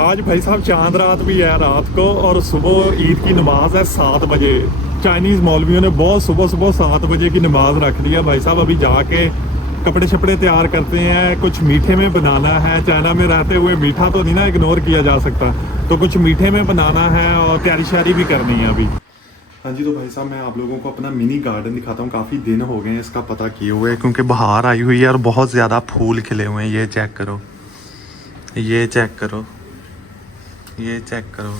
आज भाई साहब चांद रात भी है रात को, और सुबह ईद की नमाज है 7 बजे। चाइनीज़ मौलवियों ने बहुत सुबह सुबह 7 बजे की नमाज रख दी है भाई साहब। अभी जाके कपड़े शपड़े तैयार करते हैं, कुछ मीठे में बनाना है। चाइना में रहते हुए मीठा तो नहीं ना इग्नोर किया जा सकता, तो कुछ मीठे में बनाना है और तैयारी शारी भी करनी है अभी। हाँ जी, तो भाई साहब मैं आप लोगों को अपना मिनी गार्डन दिखाता हूँ। काफ़ी दिन हो गए हैं इसका पता किए हुए, क्योंकि बाहर आई हुई है और बहुत ज़्यादा फूल खिले हुए हैं। ये चेक करो, ये चेक करो, ये चेक करो।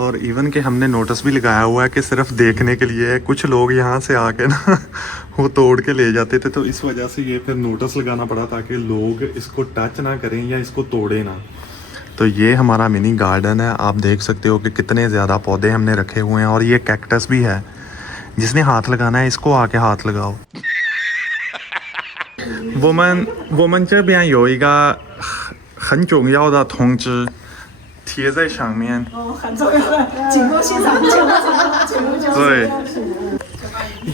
और इवन कि हमने नोटिस भी लगाया हुआ है कि सिर्फ देखने के लिए है। कुछ लोग यहाँ से आके ना वो तोड़ के ले जाते थे, तो इस वजह से ये फिर नोटिस लगाना पड़ा ताकि लोग इसको टच ना करें या इसको तोड़े ना। तो ये हमारा मिनी गार्डन है। आप देख सकते हो कि कितने ज़्यादा पौधे हमने रखे हुए हैं, और ये कैक्टस भी है। जिसने हाथ लगाना है इसको आके हाथ लगाओ। 我们这边有一个很重要的通知贴在上面。哦，很重要的，请多欣赏，请多欣赏。对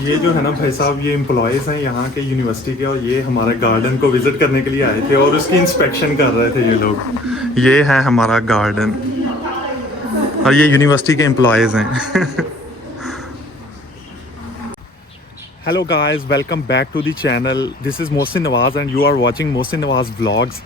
，ये जो है ना भाई साहब, ये एम्प्लॉयज़ हैं यहाँ के यूनिवर्सिटी के, और ये हमारे गार्डन को विज़िट करने के लिए आए थे और उसकी इंस्पेक्शन कर रहे थे ये लोग। ये है हमारा गार्डन, और ये यूनिवर्सिटी के एम्प्लॉयज़ हैं। Hello guys, welcome back to the channel. This is Mohsin Nawaz and you are watching Mohsin Nawaz vlogs.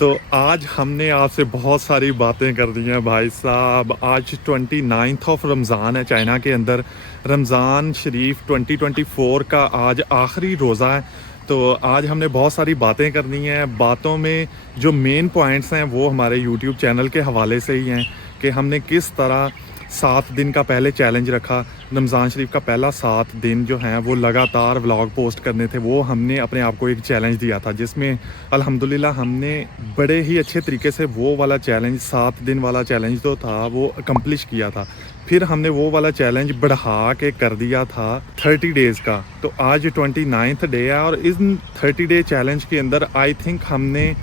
तो आज हमने आपसे बहुत सारी बातें कर दी हैं भाई साहब। आज 29 ऑफ रमज़ान है चाइना के अंदर। रमज़ान शरीफ 2024 का आज आखिरी रोज़ा है। तो आज हमने बहुत सारी बातें करनी हैं। बातों में जो मेन पॉइंट्स हैं वो हमारे यूट्यूब चैनल के हवाले से ही हैं कि हमने किस तरह 7 दिन का पहले चैलेंज रखा। रमज़ान शरीफ का पहला 7 दिन जो हैं वो लगातार व्लॉग पोस्ट करने थे। वो हमने अपने आप को एक चैलेंज दिया था, जिसमें अल्हम्दुलिल्लाह हमने बड़े ही अच्छे तरीके से वो वाला चैलेंज, 7 दिन वाला चैलेंज तो था, वो अकम्प्लिश किया था। फिर हमने वो वाला चैलेंज बढ़ा के कर दिया था 30 डेज़ का। तो आज 29th डे है, और इस 30 डे चैलेंज के अंदर आई थिंक हमने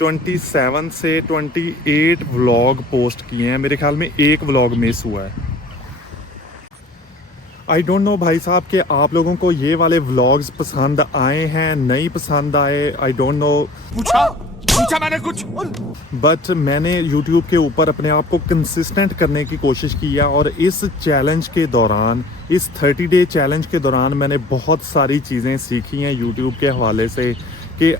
27 से 28 व्लॉग पोस्ट किए हैं। मेरे ख्याल में एक व्लॉग मिस हुआ है। आई डोंट नो भाई साहब कि आप लोगों को ये वाले व्लॉग्स पसंद आए हैं, नहीं पसंद आए, आई डोंट नो। पूछा मैंने कुछ, बट मैंने यूट्यूब के ऊपर अपने आप को कंसिस्टेंट करने की कोशिश की है। और इस चैलेंज के दौरान, इस 30 डे चैलेंज के दौरान मैंने बहुत सारी चीज़ें सीखी हैं यूट्यूब के हवाले से कि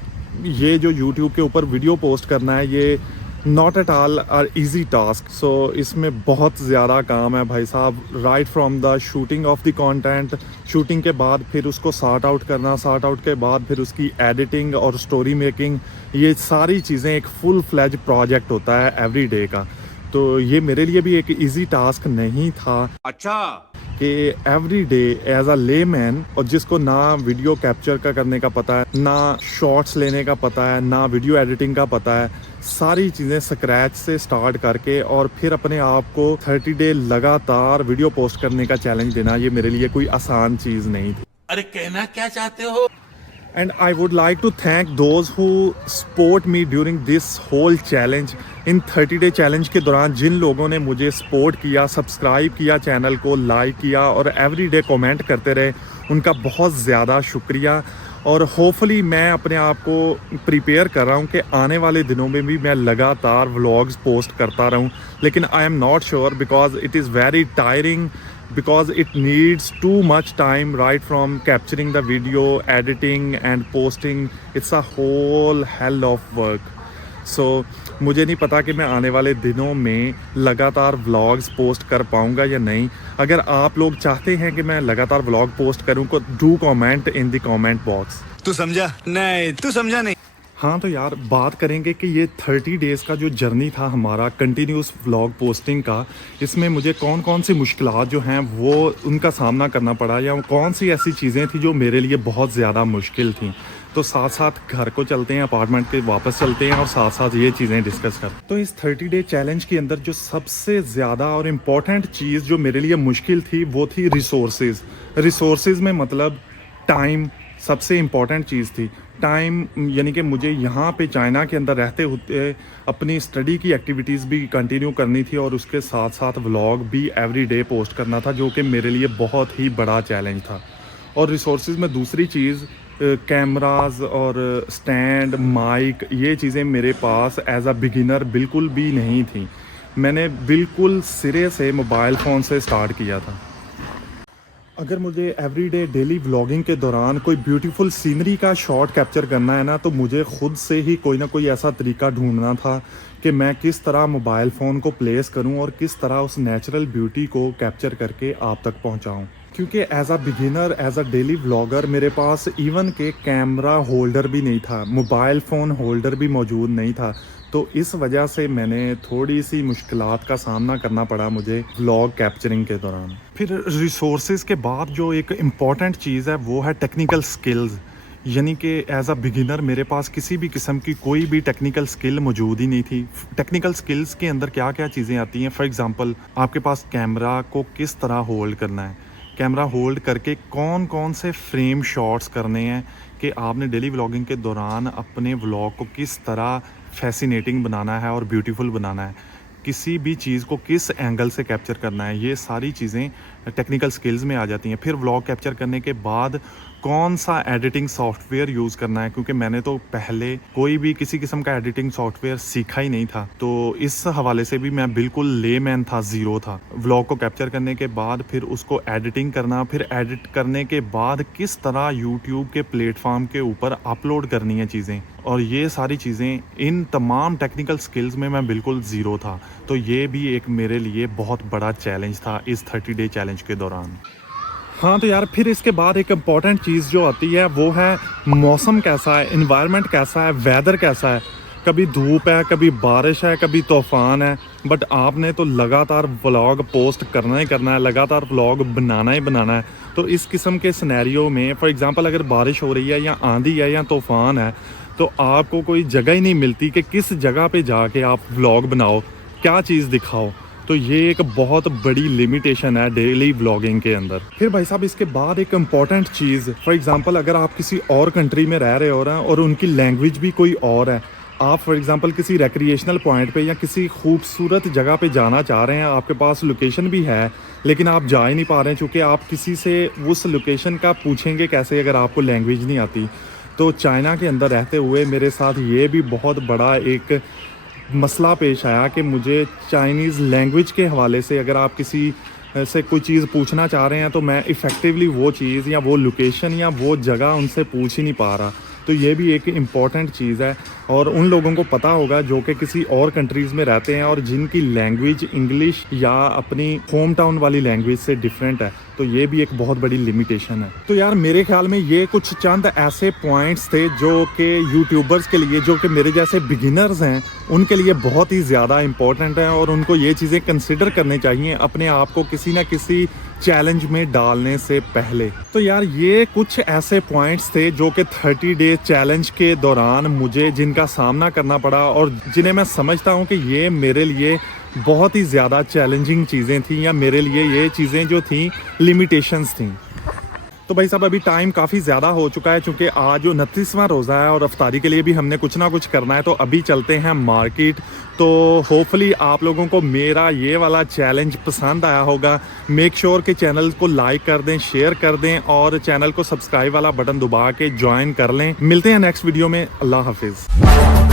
ये जो यूट्यूब के ऊपर वीडियो पोस्ट करना है ये not at all are easy task. So इसमें बहुत ज़्यादा काम है भाई साहब। Right from the shooting of the content, shooting के बाद फिर उसको सॉर्ट आउट करना, सॉर्ट आउट के बाद फिर उसकी एडिटिंग और स्टोरी मेकिंग, ये सारी चीज़ें एक फुल फ्लेज प्रोजेक्ट होता है एवरी डे का। तो ये मेरे लिए भी एक इजी टास्क नहीं था। अच्छा, कि every day as a layman, और जिसको ना वीडियो कैप्चर का करने का पता है, ना शॉट्स लेने का पता है, ना वीडियो एडिटिंग का पता है, सारी चीज़ें स्क्रैच से स्टार्ट करके और फिर अपने आप को 30 डे लगातार वीडियो पोस्ट करने का चैलेंज देना, ये मेरे लिए कोई आसान चीज़ नहीं थी। अरे कहना क्या चाहते हो? And I would like to thank those who support me during this whole challenge। In 30 day challenge के दौरान जिन लोगों ने मुझे सपोर्ट किया, सब्सक्राइब किया, चैनल को लाइक किया और एवरी डे कमेंट करते रहे, उनका बहुत ज़्यादा शुक्रिया। और होपफुली मैं अपने आप को प्रिपेयर कर रहा हूँ कि आने वाले दिनों में भी मैं लगातार व्लॉग्स पोस्ट करता रहूँ। लेकिन I am not sure because it is very tiring, because it needs too much time right from capturing the video, editing and posting. It's a whole hell of work. So मुझे नहीं पता कि मैं आने वाले दिनों में लगातार व्लॉग्स पोस्ट कर पाऊँगा या नहीं। अगर आप लोग चाहते हैं कि मैं लगातार व्लॉग पोस्ट करूँ तो do comment in the comment box. तू समझा? नहीं, तू समझा नहीं। हाँ, तो यार बात करेंगे कि ये 30 डेज़ का जो जर्नी था हमारा कंटिन्यूस व्लॉग पोस्टिंग का, इसमें मुझे कौन कौन सी मुश्किलात जो हैं वो उनका सामना करना पड़ा, या कौन सी ऐसी चीज़ें थी जो मेरे लिए बहुत ज़्यादा मुश्किल थी। तो साथ साथ घर को चलते हैं, अपार्टमेंट के वापस चलते हैं और साथ साथ ये चीज़ें डिस्कस करते हैं। तो इस 30 डे चैलेंज के अंदर जो सबसे ज़्यादा और इम्पॉर्टेंट चीज़ जो मेरे लिए मुश्किल थी वो थी रिसोर्सेज। रिसोर्सेज में मतलब टाइम सबसे इम्पॉर्टेंट चीज़ थी। टाइम यानी कि मुझे यहाँ पे चाइना के अंदर रहते हुए अपनी स्टडी की एक्टिविटीज़ भी कंटिन्यू करनी थी और उसके साथ साथ व्लॉग भी एवरी डे पोस्ट करना था, जो कि मेरे लिए बहुत ही बड़ा चैलेंज था। और रिसोर्सेज में दूसरी चीज़ कैमराज और स्टैंड माइक ये चीज़ें मेरे पास एज अ बिगिनर बिल्कुल भी नहीं थी। मैंने बिल्कुल सिरे से मोबाइल फ़ोन से स्टार्ट किया था। अगर मुझे एवरीडे डेली व्लॉगिंग के दौरान कोई ब्यूटीफुल सीनरी का शॉट कैप्चर करना है ना, तो मुझे ख़ुद से ही कोई ना कोई ऐसा तरीका ढूंढना था कि मैं किस तरह मोबाइल फ़ोन को प्लेस करूं और किस तरह उस नेचुरल ब्यूटी को कैप्चर करके आप तक पहुंचाऊं। क्योंकि as a beginner, as a daily vlogger मेरे पास इवन के कैमरा होल्डर भी नहीं था, मोबाइल फ़ोन होल्डर भी मौजूद नहीं था। तो इस वजह से मैंने थोड़ी सी मुश्किलात का सामना करना पड़ा मुझे व्लॉग कैप्चरिंग के दौरान। फिर रिसोर्सेज के बाद जो एक इम्पॉर्टेंट चीज़ है वो है टेक्निकल स्किल्स। यानी कि एज अ बिगिनर मेरे पास किसी भी किस्म की कोई भी टेक्निकल स्किल मौजूद ही नहीं थी। टेक्निकल स्किल्स के अंदर क्या क्या चीज़ें आती हैं, फॉर एग्ज़ाम्पल आपके पास कैमरा को किस तरह होल्ड करना है, कैमरा होल्ड करके कौन कौन से फ्रेम शॉट्स करने हैं, कि आपने डेली व्लॉगिंग के दौरान अपने व्लॉग को किस तरह फैसिनेटिंग बनाना है और ब्यूटीफुल बनाना है, किसी भी चीज़ को किस एंगल से कैप्चर करना है, ये सारी चीज़ें टेक्निकल स्किल्स में आ जाती हैं। फिर व्लॉग कैप्चर करने के बाद कौन सा एडिटिंग सॉफ्टवेयर यूज़ करना है, क्योंकि मैंने तो पहले कोई भी किसी किस्म का एडिटिंग सॉफ्टवेयर सीखा ही नहीं था। तो इस हवाले से भी मैं बिल्कुल लेमैन था, ज़ीरो था। व्लॉग को कैप्चर करने के बाद फिर उसको एडिटिंग करना, फिर एडिट करने के बाद किस तरह यूट्यूब के प्लेटफॉर्म के ऊपर अपलोड करनी है चीज़ें, और ये सारी चीज़ें, इन तमाम टेक्निकल स्किल्स में मैं बिल्कुल ज़ीरो था। तो ये भी एक मेरे लिए बहुत बड़ा चैलेंज था इस 30 डे चैलेंज के दौरान। हाँ तो यार, फिर इसके बाद एक इम्पॉर्टेंट चीज़ जो आती है वो है मौसम कैसा है, इन्वायरमेंट कैसा है, वेदर कैसा है। कभी धूप है, कभी बारिश है, कभी तूफ़ान है, बट आपने तो लगातार व्लॉग पोस्ट करना ही करना है, लगातार व्लॉग बनाना ही बनाना है। तो इस किस्म के सिनेरियो में फॉर एग्ज़ाम्पल अगर बारिश हो रही है या आंधी है या तूफ़ान है, तो आपको कोई जगह ही नहीं मिलती कि किस जगह पे जाके आप व्लॉग बनाओ, क्या चीज़ दिखाओ। तो ये एक बहुत बड़ी लिमिटेशन है डेली व्लॉगिंग के अंदर। फिर भाई साहब इसके बाद एक इम्पॉर्टेंट चीज़, फॉर एग्ज़ाम्पल अगर आप किसी और कंट्री में रह रहे हो ना और उनकी लैंग्वेज भी कोई और है, आप फॉर एग्ज़ाम्पल किसी रिक्रिएशनल पॉइंट पे या किसी खूबसूरत जगह पे जाना चाह रहे हैं, आपके पास लोकेशन भी है लेकिन आप जा ही नहीं पा रहे हैं, चूँकि आप किसी से उस लोकेशन का पूछेंगे कैसे अगर आपको लैंग्वेज नहीं आती। तो चाइना के अंदर रहते हुए मेरे साथ ये भी बहुत बड़ा एक मसला पेश आया कि मुझे चाइनीज़ लैंग्वेज के हवाले से अगर आप किसी से कोई चीज़ पूछना चाह रहे हैं तो मैं इफ़ेक्टिवली वो चीज़ या वो लोकेशन या वो जगह उनसे पूछ ही नहीं पा रहा। तो ये भी एक इम्पॉर्टेंट चीज़ है, और उन लोगों को पता होगा जो कि किसी और कंट्रीज़ में रहते हैं और जिनकी लैंग्वेज इंग्लिश या अपनी होम टाउन वाली लैंग्वेज से डिफरेंट है। तो ये भी एक बहुत बड़ी लिमिटेशन है। तो यार मेरे ख्याल में ये कुछ चंद ऐसे पॉइंट्स थे जो कि यूट्यूबर्स के लिए, जो कि मेरे जैसे बिगिनर्स हैं, उनके लिए बहुत ही ज़्यादा इम्पॉर्टेंट है और उनको ये चीज़ें कंसिडर करनी चाहिए अपने आप को किसी ना किसी चैलेंज में डालने से पहले। तो यार ये कुछ ऐसे पॉइंट्स थे जो कि 30 डे चैलेंज के दौरान मुझे जिनका सामना करना पड़ा और जिन्हें मैं समझता हूँ कि ये मेरे लिए बहुत ही ज़्यादा चैलेंजिंग चीज़ें थी, या मेरे लिए ये चीज़ें जो थी लिमिटेशंस थी। तो भाई साहब अभी टाइम काफ़ी ज़्यादा हो चुका है, चूँकि आज जो 29वां रोज़ा है और अफ्तारी के लिए भी हमने कुछ ना कुछ करना है। तो अभी चलते हैं मार्केट। तो होपफुली आप लोगों को मेरा ये वाला चैलेंज पसंद आया होगा। मेक श्योर कि चैनल को लाइक कर दें, शेयर कर दें और चैनल को सब्सक्राइब वाला बटन दबा के ज्वाइन कर लें। मिलते हैं नेक्स्ट वीडियो में। अल्लाह हाफिज़।